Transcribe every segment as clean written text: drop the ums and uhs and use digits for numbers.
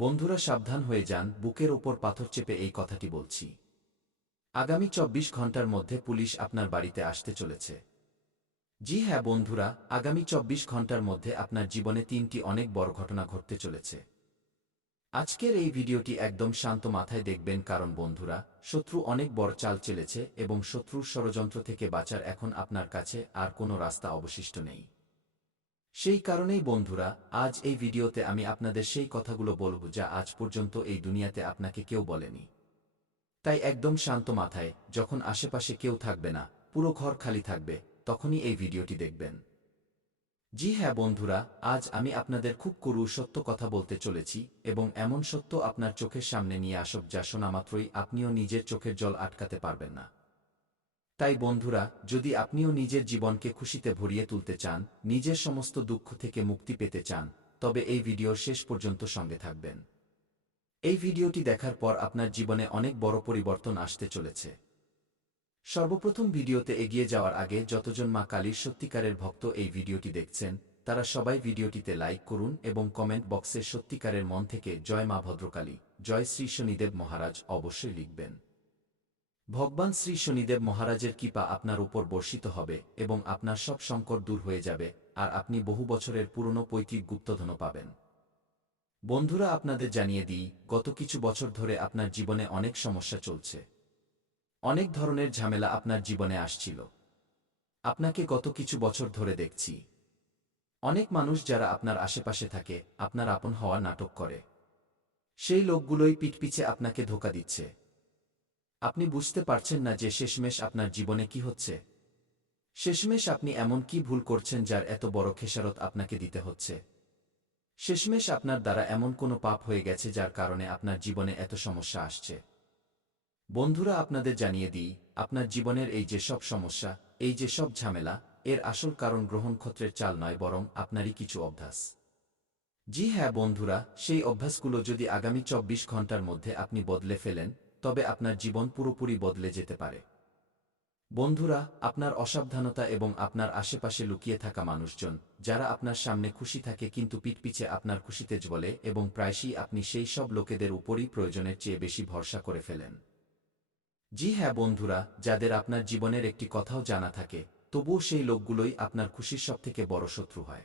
বন্ধুরা সাবধান হয়ে যান, বুকের ওপর পাথর চেপে এই কথাটি বলছি। আগামী ২৪ ঘন্টার মধ্যে পুলিশ আপনার বাড়িতে আসতে চলেছে। জি হ্যাঁ বন্ধুরা, আগামী ২৪ ঘন্টার মধ্যে আপনার জীবনে ৩টি অনেক বড় ঘটনা ঘটতে চলেছে। আজকের এই ভিডিওটি একদম শান্ত মাথায় দেখবেন, কারণ বন্ধুরা, শত্রু অনেক বড় চাল চেলেছে এবং শত্রুর ষড়যন্ত্র থেকে বাঁচার এখন আপনার কাছে আর কোনো রাস্তা অবশিষ্ট নেই। সেই কারণেই বন্ধুরা, আজ এই ভিডিওতে আমি আপনাদের সেই কথাগুলো বলব যা আজ পর্যন্ত এই দুনিয়াতে আপনাকে কেউ বলেনি। তাই একদম শান্ত মাথায়, যখন আশেপাশে কেউ থাকবে না, পুরো ঘর খালি থাকবে, তখনই এই ভিডিওটি দেখবেন। জি হ্যাঁ বন্ধুরা, আজ আমি আপনাদের খুব করু সত্য কথা বলতে চলেছি এবং এমন সত্য আপনার চোখের সামনে নিয়ে আসব যা শোনা মাত্রই আপনিও নিজের চোখের জল আটকাতে পারবেন না। তাই বন্ধুরা, যদি আপনিও নিজের জীবনকে খুশিতে ভরিয়ে তুলতে চান, নিজের সমস্ত দুঃখ থেকে মুক্তি পেতে চান, তবে এই ভিডিওর শেষ পর্যন্ত সঙ্গে থাকবেন। এই ভিডিওটি দেখার পর আপনার জীবনে অনেক বড় পরিবর্তন আসতে চলেছে। সর্বপ্রথম ভিডিওতে এগিয়ে যাওয়ার আগে যতজন মা কালীর সত্যিকারের ভক্ত এই ভিডিওটি দেখছেন, তারা সবাই ভিডিওটিতে লাইক করুন এবং কমেন্ট বক্সে সত্যিকারের মন থেকে জয় মা ভদ্রকালী, জয় শ্রী শনিদেব মহারাজ অবশ্যই লিখবেন। ভগবান শ্রী শনিদেব মহারাজের কৃপা আপনার উপর বর্ষিত হবে এবং আপনার সব সংকট দূর হয়ে যাবে, আর আপনি বহু বছরের পুরনো পৈতৃক গুপ্তধন পাবেন। বন্ধুরা, আপনাদের জানিয়ে দিই, গত কিছু বছর ধরে আপনার জীবনে অনেক সমস্যা চলছে। অনেক ধরনের ঝামেলা আপনার জীবনে আসছিল। আপনাকে গত কিছু বছর ধরে দেখছি। অনেক মানুষ যারা আপনার আশেপাশে থাকে, আপনার আপন হওয়ার নাটক করে। সেই লোকগুলোই পিঠপিছে আপনাকে ধোঁকা দিচ্ছে। আপনি বুঝতে পারছেন না যে শেষমেশ আপনার জীবনে কি হচ্ছে। শেষমেশ আপনি এমন কি ভুল করছেন যার এত বড় খেসারত আপনাকে দিতে হচ্ছে। শেষমেশ আপনার দ্বারা এমন কোনো পাপ হয়ে গেছে যার কারণে আপনার জীবনে এত সমস্যা আসছে। বন্ধুরা, আপনাদের জানিয়ে দিই, আপনার জীবনের এই যে সব সমস্যা, এই যে সব ঝামেলা, এর আসল কারণ গ্রহণক্ষত্রের চাল নয়, বরং আপনারই কিছু অভ্যাস। জি হ্যাঁ বন্ধুরা, সেই অভ্যাসগুলো যদি আগামী ২৪ ঘন্টার মধ্যে আপনি বদলে ফেলেন, তবে আপনার জীবন পুরোপুরি বদলে যেতে পারে। বন্ধুরা, আপনার অসাবধানতা এবং আপনার আশেপাশে লুকিয়ে থাকা মানুষজন, যারা আপনার সামনে খুশি থাকে কিন্তু পিঠপিছে আপনার খুশিতে জ্বলে, এবং প্রায়শই আপনি সেই সব লোকেদের উপরই প্রয়োজনের চেয়ে বেশি ভরসা করে ফেলেন। জি হ্যাঁ বন্ধুরা, যাদের আপনার জীবনের একটি কথাও জানা থাকে, তবুও সেই লোকগুলোই আপনার খুশির সবথেকে বড় শত্রু হয়।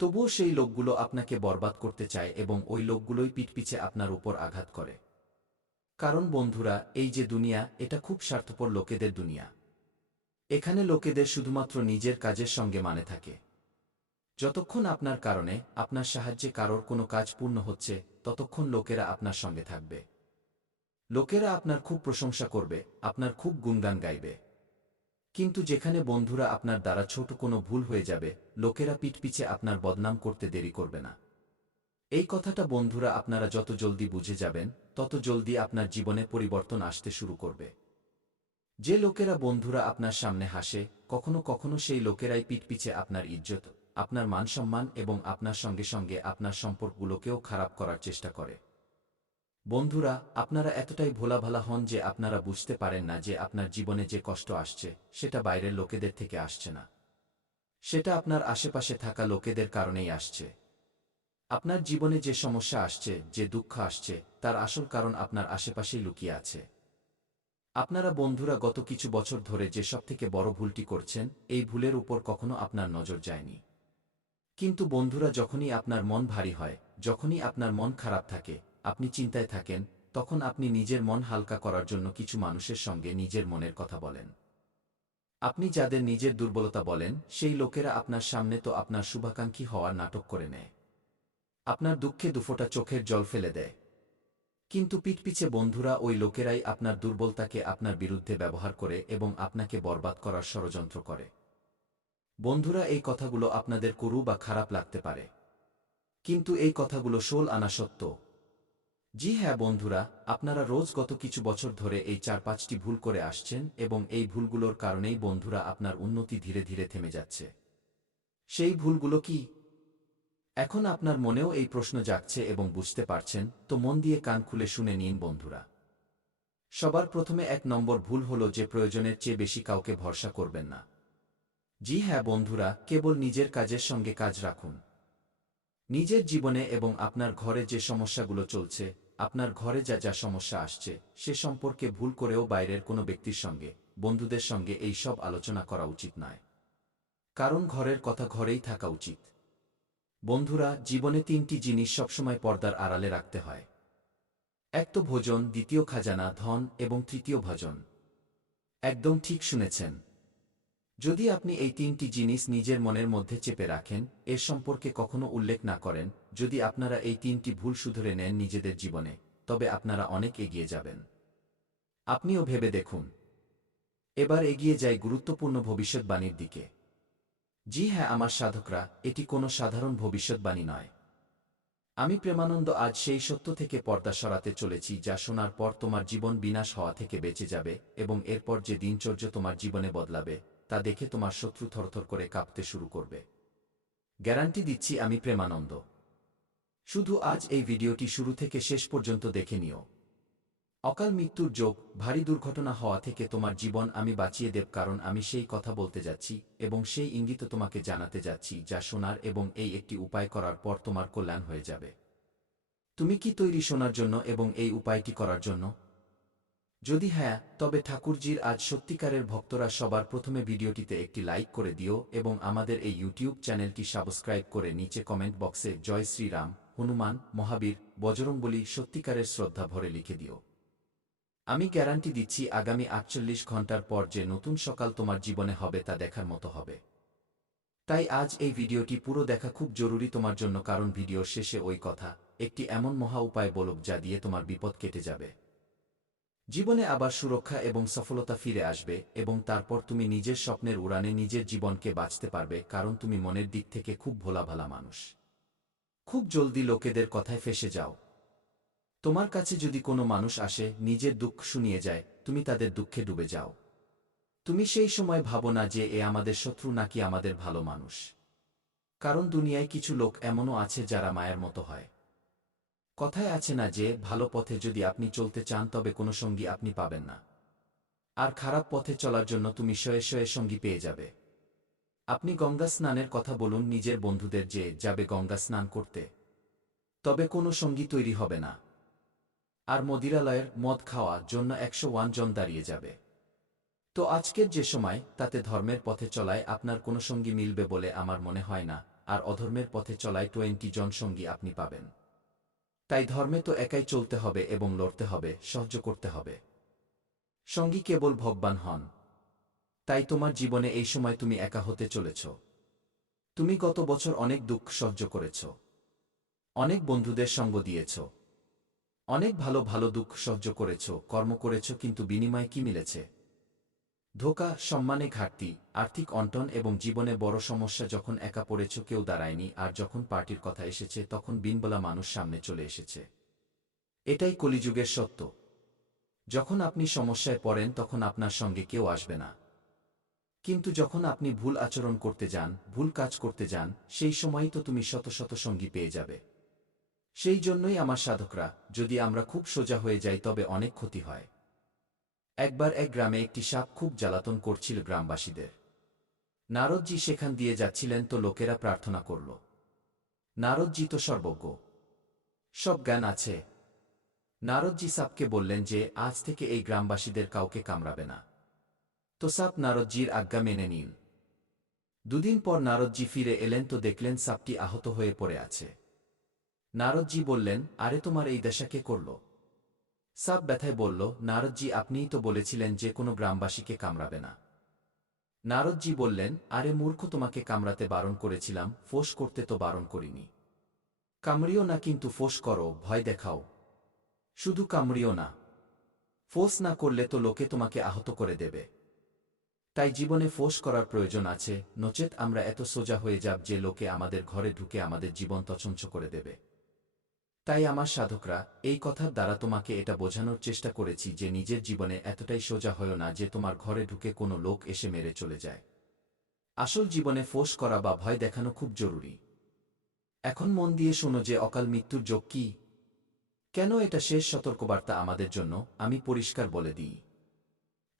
তবুও সেই লোকগুলো আপনাকে বরবাদ করতে চায় এবং ওই লোকগুলোই পিঠপিছে আপনার উপর আঘাত করে। কারণ বন্ধুরা, এই যে দুনিয়া, এটা খুব স্বার্থপর লোকেদের দুনিয়া। এখানে লোকেদের শুধুমাত্র নিজের কাজের সঙ্গে মানে থাকে। যতক্ষণ আপনার কারণে, আপনার সাহায্যে কারোর কোনো কাজ পূর্ণ হচ্ছে, ততক্ষণ লোকেরা আপনার সঙ্গে থাকবে। লোকেরা আপনার খুব প্রশংসা করবে, আপনার খুব গুণগান গাইবে। কিন্তু যেখানে বন্ধুরা আপনার দ্বারা ছোট কোনো ভুল হয়ে যাবে, লোকেরা পিঠপিছে আপনার বদনাম করতে দেরি করবে না। এই কথাটা বন্ধুরা আপনারা যত জলদি বুঝে যাবেন, তত জলদি আপনার জীবনে পরিবর্তন আসতে শুরু করবে। যে লোকেরা বন্ধুরা আপনার সামনে হাসে, কখনো কখনো সেই লোকেরাই পিঠপিছে আপনার ইজ্জত, আপনার মানসম্মান এবং আপনার সঙ্গে সঙ্গে আপনার সম্পর্কগুলোকেও খারাপ করার চেষ্টা করে। বন্ধুরা, আপনারা এতটাই ভোলাভালা হন যে আপনারা বুঝতে পারেন না যে আপনার জীবনে যে কষ্ট আসছে, সেটা বাইরের লোকেদের থেকে আসছে না। সেটা আপনার আশেপাশে থাকা লোকেদের কারণেই আসছে। আপনার জীবনে যে সমস্যা আসছে, যে দুঃখ আসছে, তার আসল কারণ আপনার আশেপাশেই লুকিয়ে আছে। আপনারা বন্ধুরা গত কিছু বছর ধরে যে সবথেকে বড় ভুলটি করছেন, এই ভুলের উপর কখনো আপনার নজর যায়নি। কিন্তু বন্ধুরা, যখনই আপনার মন ভারী হয়, যখনই আপনার মন খারাপ থাকে, আপনি চিন্তায় থাকেন, তখন আপনি নিজের মন হালকা করার জন্য কিছু মানুষের সঙ্গে নিজের মনের কথা বলেন। আপনি যাদের নিজের দুর্বলতা বলেন, সেই লোকেরা আপনার সামনে তো আপনার শুভাকাঙ্ক্ষী হওয়ার নাটক করে নেয়। আপনার দুঃখে দুফোঁটা চোখের জল ফেলে দেয়। কিন্তু পিঠপিছে বন্ধুরা ওই লোকেরাই আপনার দুর্বলতাকে আপনার বিরুদ্ধে ব্যবহার করে এবং আপনাকে বরবাদ করার ষড়যন্ত্র করে। বন্ধুরা, এই কথাগুলো আপনাদের করু বা খারাপ লাগতে পারে, কিন্তু এই কথাগুলো ষোল আনা সত্য। জি হ্যাঁ বন্ধুরা, আপনারা রোজ গত কিছু বছর ধরে এই ৪-৫টি ভুল করে আসছেন এবং এই ভুলগুলোর কারণেই বন্ধুরা আপনার উন্নতি ধীরে ধীরে থেমে যাচ্ছে। সেই ভুলগুলো কি? এখন আপনার মনেও এই প্রশ্ন জাগছে এবং বুঝতে পারছেন, তো মন দিয়ে কান খুলে শুনে নিন বন্ধুরা। সবার প্রথমে ১ নম্বর ভুল হলো যে প্রয়োজনের চেয়ে বেশি কাউকে ভরসা করবেন না। জি হ্যাঁ বন্ধুরা, কেবল নিজের কাজের সঙ্গে কাজ রাখুন। নিজের জীবনে এবং আপনার ঘরে যে সমস্যাগুলো চলছে, আপনার ঘরে যা যা সমস্যা আসছে, সে সম্পর্কে ভুল করেও বাইরের কোনো ব্যক্তির সঙ্গে, বন্ধুদের সঙ্গে এই সব আলোচনা করা উচিত নয়। কারণ ঘরের কথা ঘরেই থাকা উচিত। বন্ধুরা, জীবনে ৩টি জিনিস সবসময় পর্দার আড়ালে রাখতে হয়। এক তো ভোজন, দ্বিতীয় খাজানা, ধন এবং তৃতীয় ভজন। একদম ঠিক শুনেছেন। যদি আপনি এই ৩টি জিনিস নিজের মনের মধ্যে চেপে রাখেন, এর সম্পর্কে কখনো উল্লেখ না করেন, যদি আপনারা এই ৩টি ভুল শুধরে নেন নিজেদের জীবনে, তবে আপনারা অনেক এগিয়ে যাবেন। আপনিও ভেবে দেখুন। এবার এগিয়ে যাই গুরুত্বপূর্ণ ভবিষ্যৎবাণীর দিকে। জি হ্যাঁ আমার সাধকরা, এটি কোনো সাধারণ ভবিষ্যৎবাণী নয়। আমি প্রেমানন্দ আজ সেই সত্য থেকে পর্দা সরাতে চলেছি যা শোনার পর তোমার জীবন বিনাশ হওয়া থেকে বেঁচে যাবে এবং এরপর যে দিনচর্য তোমার জীবনে বদলাবে, তা দেখে তোমার শত্রু থরথর করে কাঁপতে শুরু করবে। গ্যারান্টি দিচ্ছি আমি প্রেমানন্দ। শুধু আজ এই ভিডিওটি শুরু থেকে শেষ পর্যন্ত দেখে নিও। অকাল মৃত্যুর যোগ, ভারী দুর্ঘটনা হওয়া থেকে তোমার জীবন আমি বাঁচিয়ে দেব, কারণ আমি সেই কথা বলতে যাচ্ছি এবং সেই ইঙ্গিত তোমাকে জানাতে যাচ্ছি যা শোনার এবং এই একটি উপায় করার পর তোমার কল্যাণ হয়ে যাবে। তুমি কি তৈরি শোনার জন্য এবং এই উপায়টি করার জন্য? যদি হ্যাঁ, তবে ঠাকুরজির আজ সত্যিকারের ভক্তরা সবার প্রথমে ভিডিওটিতে একটি লাইক করে দিও এবং আমাদের এই ইউটিউব চ্যানেলটি সাবস্ক্রাইব করে নিচে কমেন্ট বক্সে জয় শ্রীরাম, হনুমান, মহাবীর, বজরংবলী সত্যিকারের শ্রদ্ধা ভরে লিখে দিও। আমি গ্যারান্টি দিচ্ছি আগামী ৪৮ ঘন্টার পর যে নতুন সকাল তোমার জীবনে হবে তা দেখার মতো হবে। তাই আজ এই ভিডিওটি পুরো দেখা খুব জরুরি তোমার জন্য, কারণ ভিডিওর শেষে ওই কথা, একটি এমন মহা উপায় বলব যা দিয়ে তোমার বিপদ কেটে যাবে। জীবনে আবার সুরক্ষা এবং সফলতা ফিরে আসবে এবং তারপর তুমি নিজের স্বপ্নের উড়ানে নিজের জীবনকে বাঁচতে পারবে, কারণ তুমি মনের দিক থেকে খুব ভোলাভালা মানুষ। খুব জলদি লোকেদের কথায় ফেঁসে যাও। তোমার কাছে যদি কোনো মানুষ আসে, নিজের দুঃখ শুনিয়ে যায়, তুমি তাদের দুঃখে ডুবে যাও। তুমি সেই সময় ভাবো না যে এ আমাদের শত্রু নাকি আমাদের ভালো মানুষ। কারণ দুনিয়ায় কিছু লোক এমনও আছে যারা মায়ের মতো হয়। কথায় আছে না যে ভালো পথে যদি আপনি চলতে চান তবে কোনো সঙ্গী আপনি পাবেন না, আর খারাপ পথে চলার জন্য তুমি শয়ে শয়ে সঙ্গী পেয়ে যাবে। আপনি গঙ্গা স্নানের কথা বলুন নিজের বন্ধুদের যে যাবে গঙ্গা স্নান করতে, তবে কোনো সঙ্গী তৈরি হবে না। আর মদিরালয়ের মদ খাওয়া জন্য ১০১ জন দাঁড়িয়ে যাবে। তো আজকের যে সময়, তাতে ধর্মের পথে চলায় আপনার কোনো সঙ্গী মিলবে বলে আমার মনে হয় না, আর অধর্মের পথে চলায় ২০ জন সঙ্গী আপনি পাবেন। তাই ধর্মে তো একাই চলতে হবে এবং লড়তে হবে, সহ্য করতে হবে। সঙ্গী কেবল ভগবান হন। তাই তোমার জীবনে এই সময় তুমি একা হতে চলেছ। তুমি গত বছর অনেক দুঃখ সহ্য করেছ, অনেক বন্ধুদের সঙ্গ দিয়েছ, অনেক ভালো ভালো দুঃখ সহ্য করেছ, কর্ম করেছ, কিন্তু বিনিময়ে কি মিলেছে? ধোঁকা, সম্মানে ঘাটতি, আর্থিক অনটন এবং জীবনে বড় সমস্যা। যখন একা পড়েছ কেউ দাঁড়ায়নি, আর যখন পার্টির কথা এসেছে তখন বিনবলা মানুষ সামনে চলে এসেছে। এটাই কলিযুগের সত্য। যখন আপনি সমস্যায় পড়েন তখন আপনার সঙ্গে কেউ আসবে না, কিন্তু যখন আপনি ভুল আচরণ করতে যান, ভুল কাজ করতে যান, সেই সময়ই তো তুমি শত শত সঙ্গী পেয়ে যাবে। সেই জন্যই আমার সাধকরা, যদি আমরা খুব সোজা হয়ে যাই তবে অনেক ক্ষতি হয়। একবার এক গ্রামে একটি সাপ খুব জ্বালাতন করছিল গ্রামবাসীদের। নারদজি সেখান দিয়ে যাচ্ছিলেন তো লোকেরা প্রার্থনা করল। নারদজি তো সর্বজ্ঞ, সব জ্ঞান আছে। নারদজি সাপকে বললেন যে আজ থেকে এই গ্রামবাসীদের কাউকে কামড়াবে না। তো সাপ নারদজির আজ্ঞা মেনে নিল। দুদিন পর নারদজি ফিরে এলেন তো দেখলেন সাপটি আহত হয়ে পড়ে আছে। নারদজি বললেন, আরে তোমার এই দশা কে করল? সাপ ব্যথায় বলল, নারদজি আপনিই তো বলেছিলেন যে কোনো গ্রামবাসীকে কামড়াবে না। নারদজি বললেন, আরে মূর্খ, তোমাকে কামড়াতে বারণ করেছিলাম, ফোঁস করতে তো বারণ করিনি। কামড়িও না, কিন্তু ফোঁস করো, ভয় দেখাও। শুধু কামড়িও না, ফোঁস না করলে তো লোকে তোমাকে আহত করে দেবে। তাই জীবনে ফোঁস করার প্রয়োজন আছে, নচেত আমরা এত সোজা হয়ে যাব যে লোকে আমাদের ঘরে ঢুকে আমাদের জীবন তছনছ করে দেবে। তাই আমার সাধকরা, এই কথার দ্বারা তোমাকে এটা বোঝানোর চেষ্টা করেছি যে নিজের জীবনে এতটাই সোজা হয়ো না যে তোমার ঘরে ঢুকে কোনো লোক এসে মেরে চলে যায়। আসল জীবনে ফোঁস করা বা ভয় দেখানো খুব জরুরি। এখন মন দিয়ে শোনো যে অকাল মৃত্যুর যোগ কি, কেন এটা শেষ সতর্কবার্তা আমাদের জন্য, আমি পরিষ্কার বলে দিই।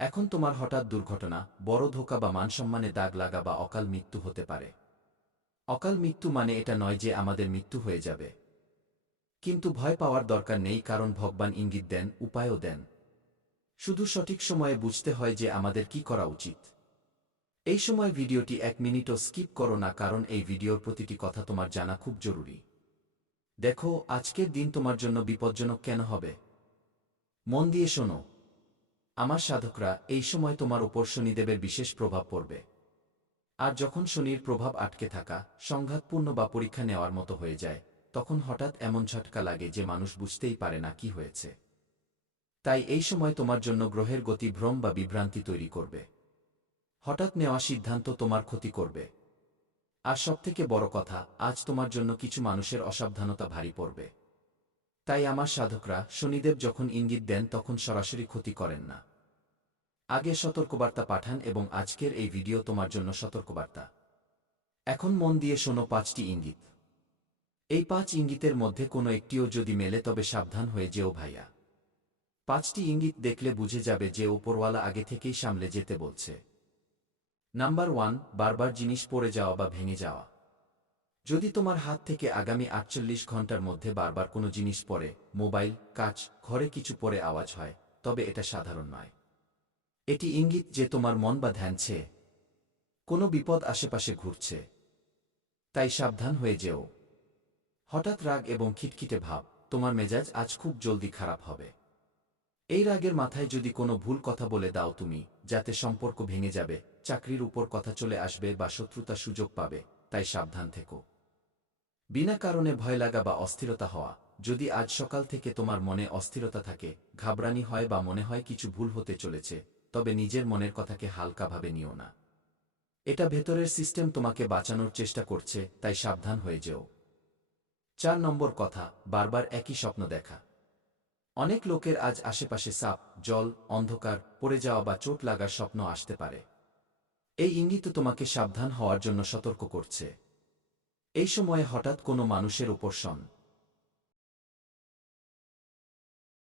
এখন তোমার হঠাৎ দুর্ঘটনা, বড় ধোঁকা বা মানসম্মানে দাগ লাগা বা অকাল মৃত্যু হতে পারে। অকাল মৃত্যু মানে এটা নয় যে আমাদের মৃত্যু হয়ে যাবে। কিন্তু ভয় পাওয়ার দরকার নেই, কারণ ভগবান ইঙ্গিত দেন, উপায়ও দেন। শুধু সঠিক সময়ে বুঝতে হয় যে আমাদের কি করা উচিত। এই সময় ভিডিওটি 1 মিনিটও স্কিপ করো না, কারণ এই ভিডিওর প্রতিটি কথা তোমার জানা খুব জরুরি। দেখো, আজকের দিন তোমার জন্য বিপজ্জনক কেন হবে। মন দিয়ে শোনো। আমার সাধকরা, এই সময় তোমার উপর শনিদেবের বিশেষ প্রভাব পড়বে। আর যখন শনির প্রভাব আটকে থাকা, সংঘাতপূর্ণ বা পরীক্ষা নেওয়ার মতো হয়ে যায়, তখন হঠাৎ এমন ঝটকা লাগে যে মানুষ বুঝতেই পারে না কি হয়েছে। তাই এই সময় তোমার জন্য গ্রহের গতি ভ্রম বা বিভ্রান্তি তৈরি করবে। হঠাৎ নেওয়া সিদ্ধান্ত তোমার ক্ষতি করবে। আর সবথেকে বড় কথা, আজ তোমার জন্য কিছু মানুষের অসাবধানতা ভারী পড়বে। তাই আমার সাধকরা, শনিদেব যখন ইঙ্গিত দেন তখন সরাসরি ক্ষতি করেন না। আগে সতর্কবার্তা পাঠান, এবং আজকের এই ভিডিও তোমার জন্য সতর্কবার্তা। এখন মন দিয়ে শোনো 5টি ইঙ্গিত। এই 5 ইঙ্গিতের মধ্যে কোনো একটিও যদি মেলে তবে সাবধান হয়ে যেও ভাইয়া। 5টি ইঙ্গিত দেখলে বুঝে যাবে যে ওপরওয়ালা আগে থেকেই সামলে যেতে বলছে। নাম্বার 1, বারবার জিনিস পড়ে যাওয়া বা ভেঙে যাওয়া। যদি তোমার হাত থেকে আগামী 48 ঘন্টার মধ্যে বারবার কোনো জিনিস পড়ে, মোবাইল, কাঁচ, ঘরে কিছু পড়ে আওয়াজ হয়, তবে এটা সাধারণ নয়। এটি ইঙ্গিত যে তোমার মন বা ধ্যানছে কোনো বিপদ আশেপাশে ঘুরছে। তাই সাবধান হয়ে যেও। হঠাৎ রাগ এবং খিটখিটে ভাব, তোমার মেজাজ আজ খুব জলদি খারাপ হবে। এই রাগের মাথায় যদি কোনো ভুল কথা বলে দাও তুমি, যাতে সম্পর্ক ভেঙে যাবে, চাকরির উপর কথা চলে আসবে বা শত্রুতা সুযোগ পাবে, তাই সাবধান থেকো। বিনা কারণে ভয় লাগা বা অস্থিরতা হওয়া, যদি আজ সকাল থেকে তোমার মনে অস্থিরতা থাকে, ঘাবড়ানি হয় বা মনে হয় কিছু ভুল হতে চলেছে, তবে নিজের মনের কথাকে হালকাভাবে নিও না। এটা ভেতরের সিস্টেম তোমাকে বাঁচানোর চেষ্টা করছে, তাই সাবধান হয়ে যেও। 4 নম্বর কথা, বারবার একই স্বপ্ন দেখা। অনেক লোকের আজ আশেপাশে সাপ, জল, অন্ধকার, পড়ে যাওয়া বা চোট লাগার স্বপ্ন আসতে পারে। এই ইঙ্গিত তোমাকে সাবধান হওয়ার জন্য সতর্ক করছে। এই সময়ে হঠাৎ কোনো মানুষের উপর